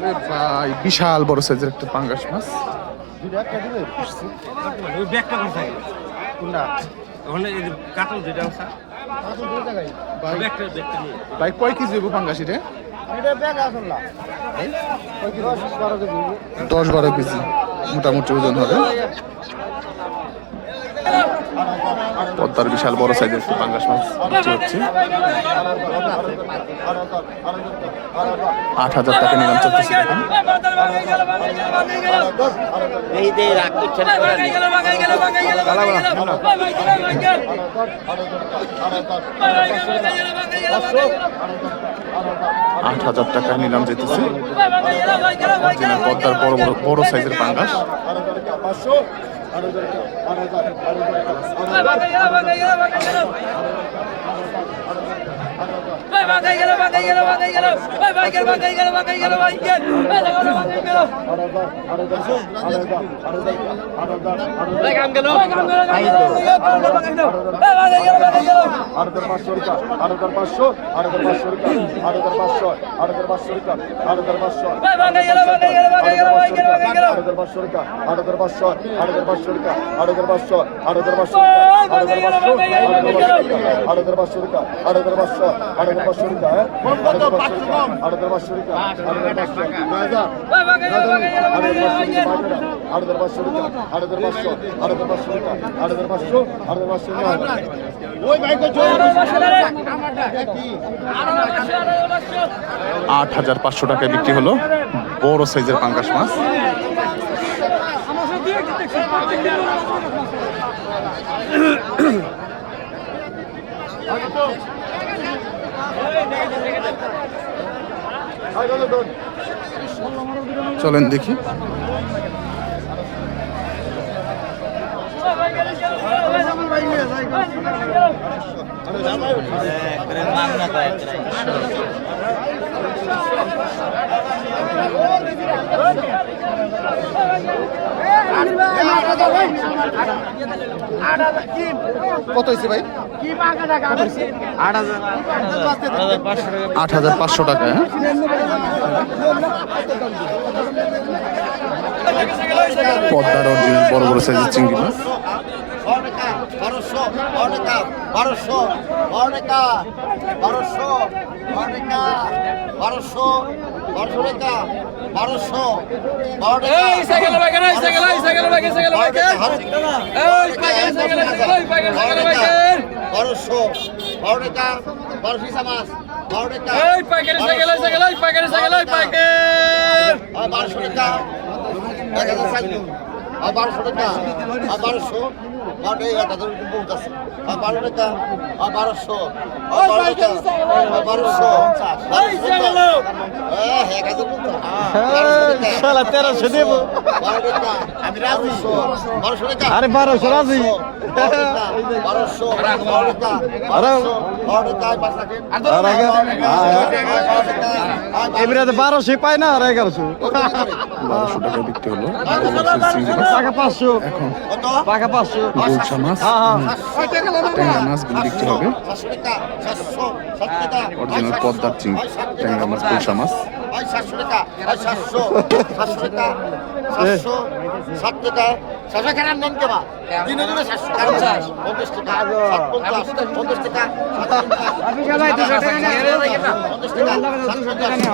ভাই বিশাল বড় সাইজের একটা পাঙ্গাস মাছ। ভাই কয় দেবো পাঙ্গাস এটা? কেজি। দশ বারো কেজি মোটামুটি ওজন হবে। পদ্মার বিশাল বড় সাইজের একটা পাঙ্গাস মাছ হচ্ছে আট হাজার টাকা নিলাম চলতেছে আট হাজার টাকা নিলাম যেতেছে। পদ্মার বড় বড় বড় সাইজের পাঙ্গাস। পাঁচশো আড়াতার পাঁচশো আড়াতার পাঁচশো রিকা আড়াতার পাঁচশো পাঁচশো আড়াতার পাঁচশো আড়াতার পাঁচশো পাঁচশো পাঁচশো পাঁচশো আড়াতার পাঁচশো পাঁচশো পাঁচশো পাঁচশো পাঁচশো হ্যাঁ আড়াতার পাঁচশো ওই আট হাজার পাঁচশো টাকায় বিক্রি হলো বড় সাইজের পাঙ্গাস মাছ চলেন দেখি কত হয়েছে ভাই আট হাজার পাঁচশো টাকা হ্যাঁ পদ্মার অরিজিনাল বড় বড় সাইজের চিংড়ি মাছ বারোশো অনেকা বারোশো অনেকা বারোশো অনেকা বারোশো বারোশো বারোশো বারোশো বারো টাকা। বারোশো মাছ। বারো টাকা। বারোশো টাকা। এক হাজার চাইল আর বারোশো টাকা। আর বারোশো। বারো এক হাজার বহুত আছে। আর বারো টাকা। আর বারোশো। আর বারো টাকা। আর বারোশো। এক হাজার শালা তেরোশো দেবো টাকা টাকা আরে বারোশো রাজি। বারোশো টাকা টাকা এবারে পায় না আর এগারোশো। বারোশো টাকায় বিক্রি হলো। বড় বড় সাইজের চিংড়ি মাছ টাকা পাঁচশো টাকা পাঁচশো মাছ হ্যাঁ, ট্যাংরা মাছগুলো বিক্রি হবে। টাকা টাকা। অরিজিনাল পদ্মার চিংড়ি। ট্যাংরা মাছ গুলশা মাছ। কত পাঁচশো পঞ্চাশ টাকা ভাই চারশো টাকা চারশো টাকা পঞ্চাশ টাকা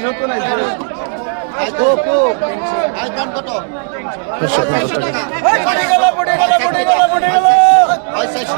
সাত পঞ্চাশ ডবল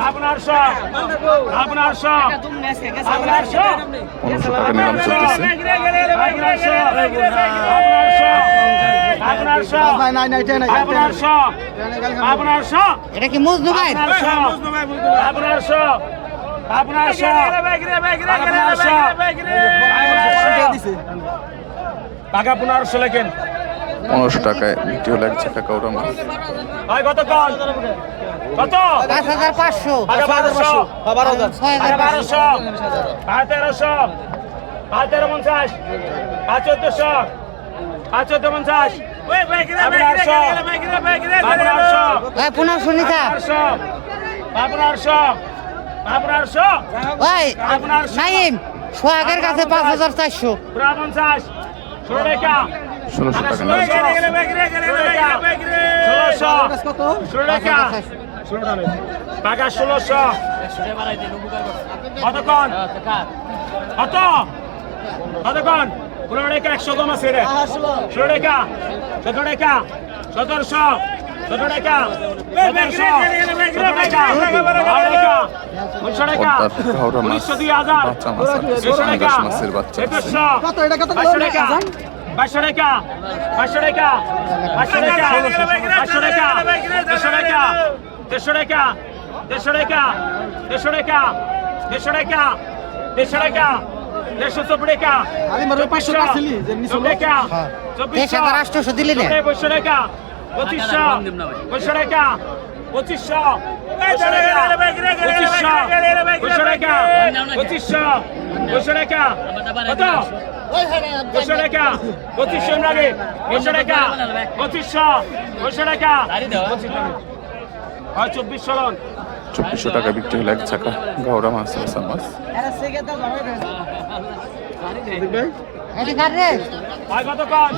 আপনার সব আপনার সব। আপনার সব। পনেরোশো টাকা নিলাম চলতেছে আপনার সব। নাই নাই আপনার সব। আপনার সব। এটা কি মুজনু ভাই? আপনার সব। আপনার সব। আপনার সব। আপনার সব। পাকা পনেরোশো লেখেন পনেরোশো টাকায় বিক্রি হলো এক ঝাঁকা কাউরা মাছ পনেরোশো। নিতা আপনার নাইম সোহাগের কাছে পাঁচ হাজার চারশো। পঞ্চাশ। ষোলোশো টাকা টাকা ষোলোশো কতক্ষণ কত কতক্ষণ পনেরো টাকা একশো কম আছে রে ষোলো টাকা সতেরো টাকা সতেরোশো সতেরো টাকা উনিশশো দুই হাজার পাঁচশো টাকা পাঁচশো টাকা পাঁচশো টাকা পাঁচশো টাকা দেড়শো টাকা দেড়শো টাকা দেড়শো টাকা দেড়শো টাকা দেড়শো টাকা দেড়শো টাকা দেড়শো চব্বিশ টাকা পাঁচশো টাকা ছিলি, যে নিচে চব্বিশ টাকা দেশ চব্বিশশো হাজার আটশোশো দিলি না পঁচিশশো টাকা পঁচিশশো পঁচিশশো টাকা পঁচিশশো পঁচিশশো পঁচিশশো পঁচিশশো টাকা। কত? পঁচিশশো টাকা। পঁচিশশো লাগে পঁচিশশো টাকা। পঁচিশশো পঁচিশশো টাকা। হয় চব্বিশশো চব্বিশশো টাকা বিক্রি হলো এক ঝাঁকা গাওরা মাছ বাচ্চা মাছ। এটি কার রে হয় কত কম